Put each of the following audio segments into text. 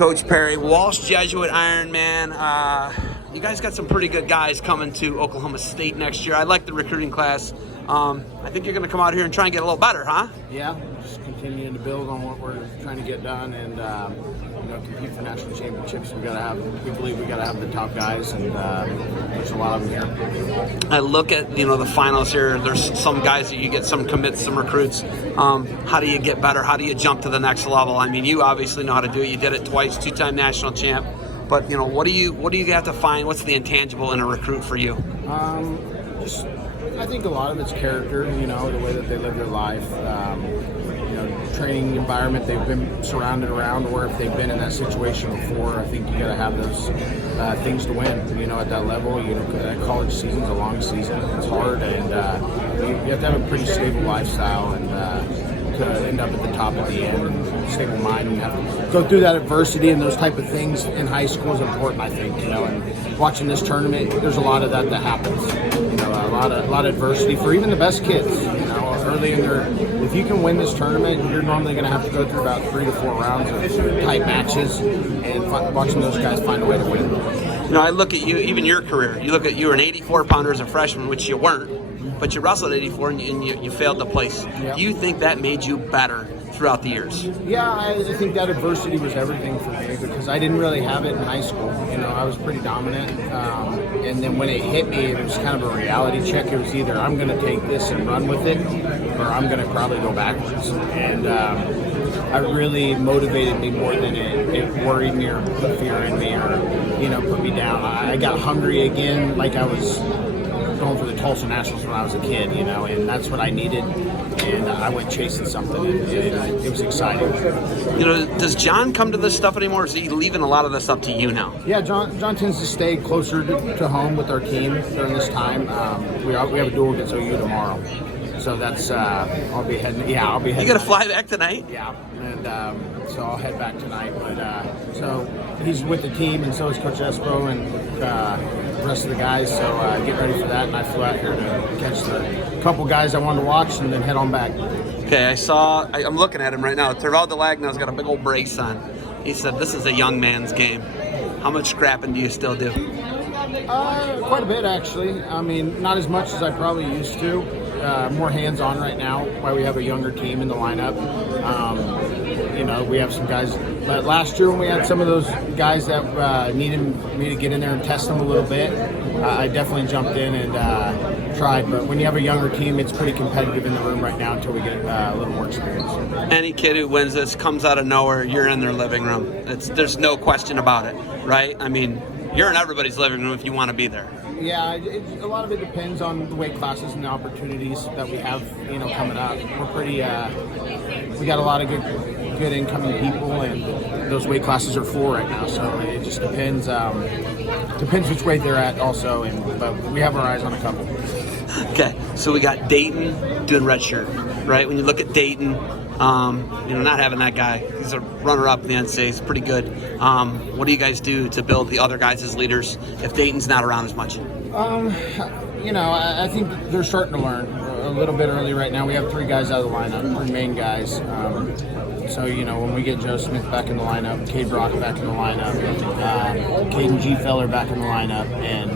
Coach Perry, Walsh Jesuit Ironman. You guys got some pretty good guys coming to Oklahoma State next year. I like the recruiting class. I think you're going to come out here and try and get a little better, huh? Yeah, just continuing to build on what we're trying to get done and compete for national championships. We believe we got to have the top guys, and there's a lot of them here. I look at the finals here. There's some guys that you get some commits, some recruits. How do you get better? How do you jump to the next level? I mean, you obviously know how to do it. You did it twice, 2-time national champ. But what do you have to find? What's the intangible in a recruit for you? I think a lot of it's character, the way that they live their life, training environment they've been surrounded around, or if they've been in that situation before. I think you got to have those things to win, at that level. That college season's a long season. It's hard, and you have to have a pretty stable lifestyle and to end up at the top at the end, and stable mind, and have to go through that adversity and those type of things in high school is important, I think, and watching this tournament, there's a lot of that happens, a lot of adversity for even the best kids, early in their, if you can win this tournament, you're normally going to have to go through about 3 to 4 rounds of tight matches, and watching those guys find a way to win. I look at you, even your career, you were an 84-pounder as a freshman, which you weren't, but you wrestled at 84 and you failed the place. Yep. Do you think that made you better throughout the years? Yeah, I think that adversity was everything for me because I didn't really have it in high school. I was pretty dominant, and then when it hit me, it was kind of a reality check. It was either I'm going to take this and run with it, or I'm going to probably go backwards. And it really motivated me more than it worried me or put fear in me or put me down. I got hungry again, like I was going for the Tulsa Nationals when I was a kid, and that's what I needed, and I went chasing something, and it was exciting. Does John come to this stuff anymore, or is he leaving a lot of this up to you now? Yeah, John tends to stay closer to home with our team during this time. We have a duel against OU tomorrow, so that's, I'll be heading. You got to fly back tonight? Yeah, and so I'll head back tonight, but so he's with the team, and so is Coach Espo, and the rest of the guys, so get ready for that, and I flew out here to catch the couple guys I wanted to watch and then head on back. Okay, I'm looking at him right now. Tervel Delagnow's got a big old brace on. He said this is a young man's game. How much scrapping do you still do? Quite a bit, actually. I mean, not as much as I probably used to. More hands-on right now, while we have a younger team in the lineup. We have some guys. But last year when we had some of those guys that needed me to get in there and test them a little bit, I definitely jumped in and tried. But when you have a younger team, it's pretty competitive in the room right now until we get a little more experience. Any kid who wins this comes out of nowhere. You're in their living room. There's no question about it, right? I mean, you're in everybody's living room if you want to be there. Yeah, a lot of it depends on the weight classes and the opportunities that we have, coming up. We're pretty, we got a lot of good incoming people, and those weight classes are full right now. So it just depends which weight they're at, also. But we have our eyes on a couple. Okay, so we got Dayton doing redshirt, right? When you look at Dayton, not having that guy, he's a runner-up in the NCAA, he's pretty good. What do you guys do to build the other guys as leaders if Dayton's not around as much? I think they're starting to learn a little bit early right now. We have 3 guys out of the lineup, 3 main guys. So, when we get Joe Smith back in the lineup, Cade Brock back in the lineup, Caden G. Feller back in the lineup, and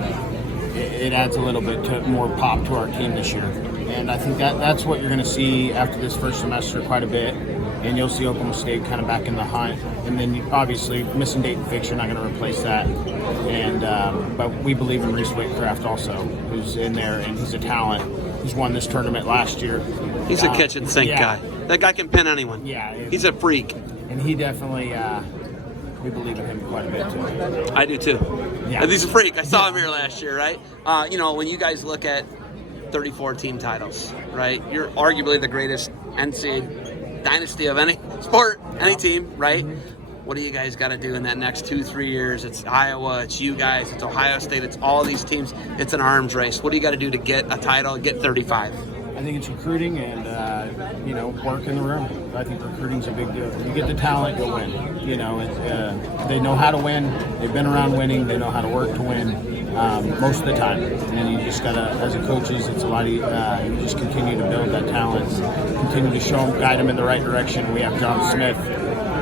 it adds a little bit more pop to our team this year. And I think that's what you're going to see after this first semester quite a bit. And you'll see Oklahoma State kind of back in the hunt. And then obviously missing Dayton Fix, you're not going to replace that. And but we believe in Reese Waitcraft also, who's in there, and he's a talent. He's won this tournament last year. He's a kitchen sink guy. That guy can pin anyone. Yeah. He's a freak. And he definitely, we believe in him quite a bit too. I do too. Yeah. He's a freak. I saw him here last year, right? When you guys look at 34 team titles, right? You're arguably the greatest NCAA dynasty of any sport, any team, right? What do you guys got to do in that next 2-3 years? It's Iowa, it's you guys, it's Ohio State, it's all these teams. It's an arms race. What do you got to do to get a title, get 35? I think it's recruiting and, work in the room. I think recruiting's a big deal. You get the talent, you'll win. They know how to win. They've been around winning. They know how to work to win. Most of the time, and you just gotta, as a coaches, it's a lot of you just continue to build that talent, continue to show them, guide them in the right direction. We have John Smith,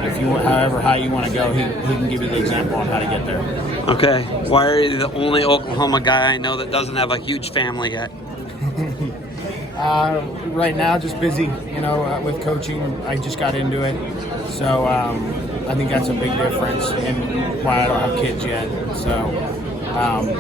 if you however high you want to go, he can give you the example on how to get there. Okay. Why are you the only Oklahoma guy I know that doesn't have a huge family yet? Right now, just busy, with coaching. I just got into it. So I think that's a big difference in why I don't have kids yet. So,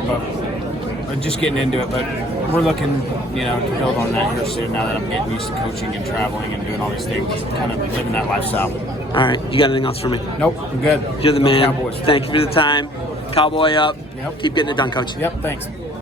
but just getting into it. But we're looking, to build on that here soon now that I'm getting used to coaching and traveling and doing all these things, kind of living that lifestyle. All right. You got anything else for me? Nope, I'm good. You're the man. Cowboys. Thank you for the time. Cowboy up. Yep. Keep getting it done, Coach. Yep, thanks.